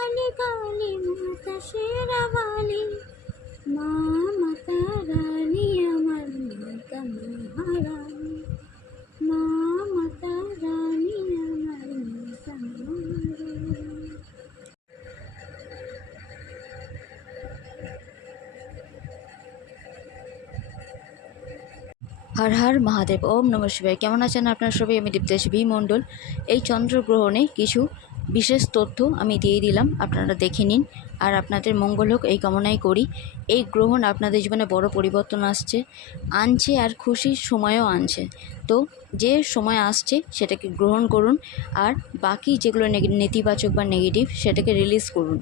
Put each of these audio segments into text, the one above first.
কালী কালী মাতা শেরা বালি। মা, মাতা, রানী, আমার মাতা মহারানী। মা, মাতা, রানী, আমার মাতা মহারানী। হর হর মহাদেব, ওম নম শিবায়। কেমন আছেন আপনার সবাই? আমি দীপ্তেশ ভি মণ্ডল। এই চন্দ্রগ্রহণে কিছু বিশেষ তথ্য আমি দিয়ে দিলাম আপনারা দেখে নিন। আর আপনাদের মঙ্গল হোক, এই কামনাই করি। এই গ্রহণ আপনাদের জীবনে বড় পরিবর্তন আসছে। আনছে আর খুশির সময়ও আনছে। তো যে সময় আসছে, সেটাকে গ্রহণ করুন। আর বাকি যেগুলো নেতিবাচক বা নেগেটিভ, সেটাকে রিলিজ করুন।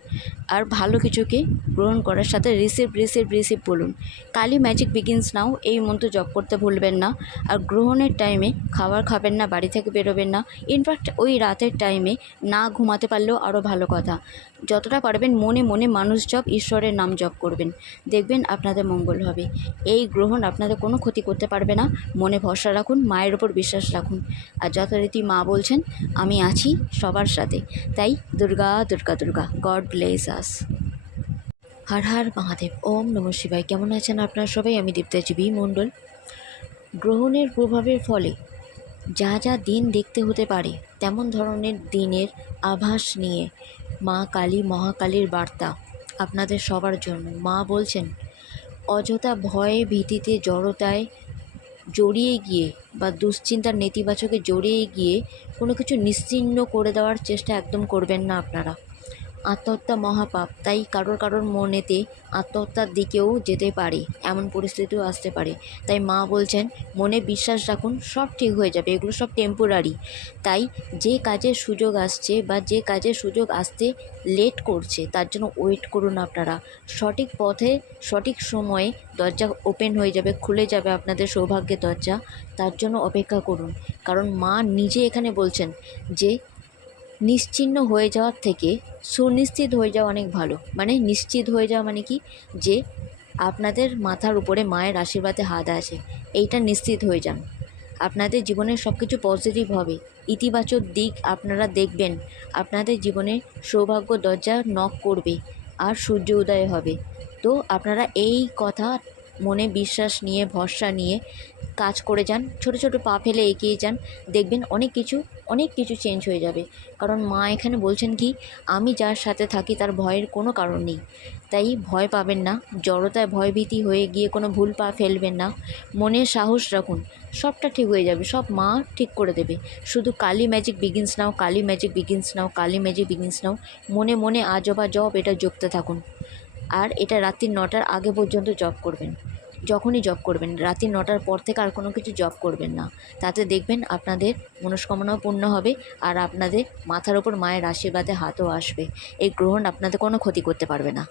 আর ভালো কিছুকে গ্রহণ করার সাথে রিসিভ রিসিভ রিসিভ বলুন। কালি ম্যাজিক বিগিনস নাও এই মন্ত্র জপ করতে ভুলবেন না। আর গ্রহণের টাইমে খাবার খাবেন না, বাড়ি থেকে বেরোবেন না। ইনফ্যাক্ট ওই রাতের টাইমে না ঘুমাতে পারলেও আরও ভালো কথা। যতটা পারবেন মনে মনে মানুষ জপ, ঈশ্বরের নাম জপ করবেন। দেখবেন আপনাদের মঙ্গল হবে। এই গ্রহণ আপনাদের কোনো ক্ষতি করতে পারবে না। মনে ভরসা রাখুন, মায়ের ওপর বিশ্বাস রাখুন। আর যথারীতি মা বলছেন, আমি আছি সবার সাথে। তাই Durga Durga Durga God bless us Har Har Mahadev, Om Namah Shivaya. কেমন আছেন আপনারা সবাই? আমি দীপ্তাজীবী মণ্ডল। গ্রহণের প্রভাবের ফলে যা যা দিন দেখতে হতে পারে, তেমন ধরনের দিনের আভাস নিয়ে মা কালী মহাকালীর বার্তা আপনাদের সবার জন্য। মা বলছেন, অযথা ভয়ে ভীতিতে জড়তায় জড়িয়ে গিয়ে বা দুশ্চিন্তার নেতিবাচকে জড়িয়ে গিয়ে কোনো কিছু নিশ্চিহ্ন করে দেওয়ার চেষ্টা একদম করবেন না আপনারা। আত্মহত্যা মহাপাপ, তাই কারোর কারোর মনেতে আত্মহত্যার দিকেও যেতে পারে, এমন পরিস্থিতিও আসতে পারে। তাই মা বলছেন, মনে বিশ্বাস রাখুন, সব ঠিক হয়ে যাবে, এগুলো সব টেম্পোরারি তাই যে কাজের সুযোগ আসছে বা যে কাজের সুযোগ আসতে লেট করছে, তার জন্য ওয়েট করুন আপনারা। সঠিক পথে, সঠিক সময়ে দরজা ওপেন হয়ে যাবে, খুলে যাবে আপনাদের সৌভাগ্যের দরজা, তার জন্য অপেক্ষা করুন। কারণ মা নিজে এখানে বলছেন যে নিশ্চিহ্ন হয়ে যাওয়ার থেকে সুনিশ্চিত হয়ে যাওয়া অনেক ভালো। মানে নিশ্চিত হয়ে যাওয়া মানে কি? যে আপনাদের মাথার উপরে মায়ের আশীর্বাদে হাত আছে। এইটা নিশ্চিত হয়ে যান। আপনাদের জীবনে সব কিছু পজিটিভ হবে। ইতিবাচক দিক আপনারা দেখবেন। আপনাদের জীবনে সৌভাগ্য দরজা নক করবে আর সূর্য উদয় হবে। তো আপনারা এই কথা মনে বিশ্বাস নিয়ে, ভরসা নিয়ে কাজ করে যান। ছোট ছোট পা ফেলে এগিয়ে যান। দেখবেন অনেক কিছু অনেক কিছু চেঞ্জ হয়ে যাবে। কারণ মা এখানে বলছেন কি, আমি যার সাথে থাকি তার ভয়ের কোনো কারণ নেই। তাই ভয় পাবেন না, জড়তায় ভয়ভীতি হয়ে গিয়ে কোনো ভুল পা ফেলবেন না। মনে সাহস রাখুন, সবটা ঠিক হয়ে যাবে, সব মা ঠিক করে দেবে। শুধু Kali magic begins now, Kali magic begins now, Kali magic begins now. মনে মনে আজবা জব এটা জপতে থাকুন। আর এটা রাত্রি নটার আগে পর্যন্ত জব করবেন। যখনই জব করবেন রাতে নটার পর থেকে আর কোনো কিছু জব করবেন না। তাতে দেখবেন আপনাদের মনস্কামনাও পূর্ণ হবে আর আপনাদের মাথার ওপর মায়ের আশীর্বাদে হাতও আসবে। এই গ্রহণ আপনাদের কোনো ক্ষতি করতে পারবে না।